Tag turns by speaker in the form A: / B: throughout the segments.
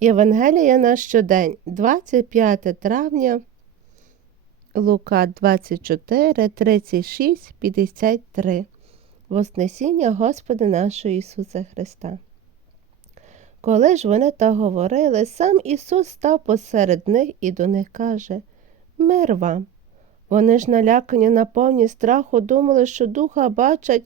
A: Євангелія на щодень, 25 травня, Лука 24, 36, 53. Вознесіння Господа нашого Ісуса Христа. Коли ж вони так говорили, сам Ісус став посеред них і до них каже Мир вам. Вони ж налякані на повні страху, думали, що духа бачать.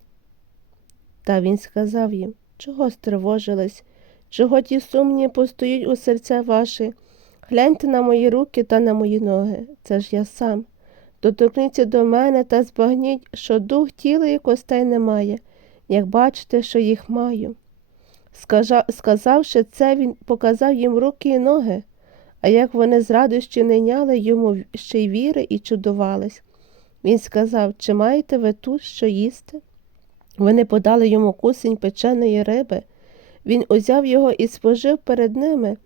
A: Та він сказав їм Чого стривожились? Чого ті сумні постоїть у серця ваші? Гляньте на мої руки та на мої ноги, це ж я сам. Доторкніться до мене та збагніть, що дух тіла і костей немає, як бачите, що їх маю. Скажа... Сказавши це, він показав їм руки і ноги, а як вони з радощі не няли йому ще й віри і чудувались. Він сказав, чи маєте ви тут що їсти? Вони подали йому кусень печеної риби. Він узяв його і спожив перед ними.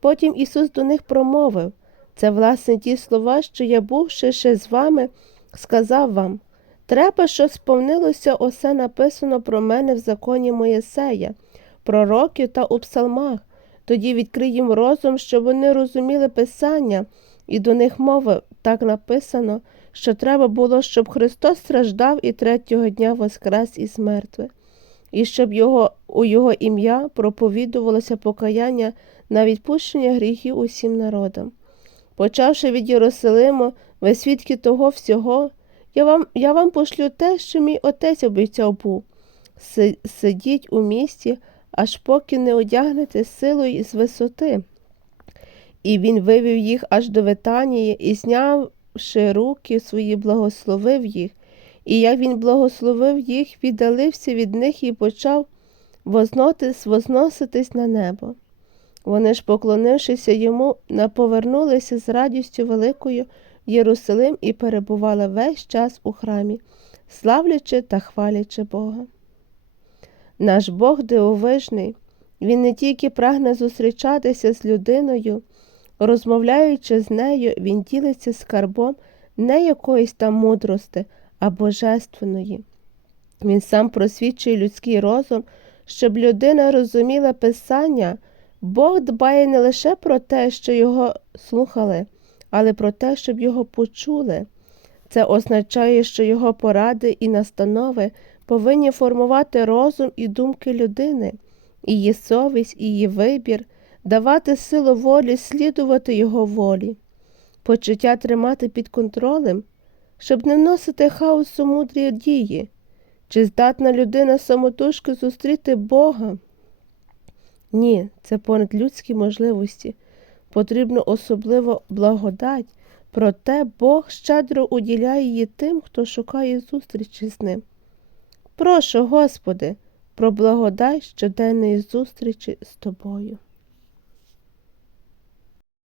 A: Потім Ісус до них промовив це, власне, ті слова, що я, бувши ще з вами, сказав вам треба, що сповнилося усе написано про мене в законі Моєсея, пророків та у псалмах. Тоді відкрий їм розум, щоб вони розуміли Писання, і до них мовив так написано, що треба було, щоб Христос страждав і третього дня воскрес із мертвих, і щоб його, у Його ім'я проповідувалося покаяння на відпущення гріхів усім народам. Почавши від Єрусалиму, ви свідки того всього, я вам, я вам пошлю те, що мій отець обіцяв був. Сидіть у місті, аж поки не одягнете силою з висоти. І він вивів їх аж до Витанії і, знявши руки свої, благословив їх, і як він благословив їх, віддалився від них і почав возноситись, возноситись на небо. Вони ж, поклонившися йому, повернулися з радістю великою в Єрусалим і перебували весь час у храмі, славлячи та хвалячи Бога. Наш Бог дивовижний, Він не тільки прагне зустрічатися з людиною, розмовляючи з нею, він ділиться скарбом не якоїсь там мудрости, а божественної. Він сам просвічує людський розум, щоб людина розуміла Писання. Бог дбає не лише про те, що його слухали, але про те, щоб його почули. Це означає, що його поради і настанови повинні формувати розум і думки людини, її совість, її вибір, давати силу волі, слідувати його волі, почуття тримати під контролем, щоб не вносити хаосу мудрі дії, чи здатна людина самотужки зустріти Бога. Ні, це понад людські можливості. Потрібно особливо благодать, проте Бог щедро уділяє її тим, хто шукає зустрічі з ним. Прошу, Господи, про благодать щоденної зустрічі з тобою.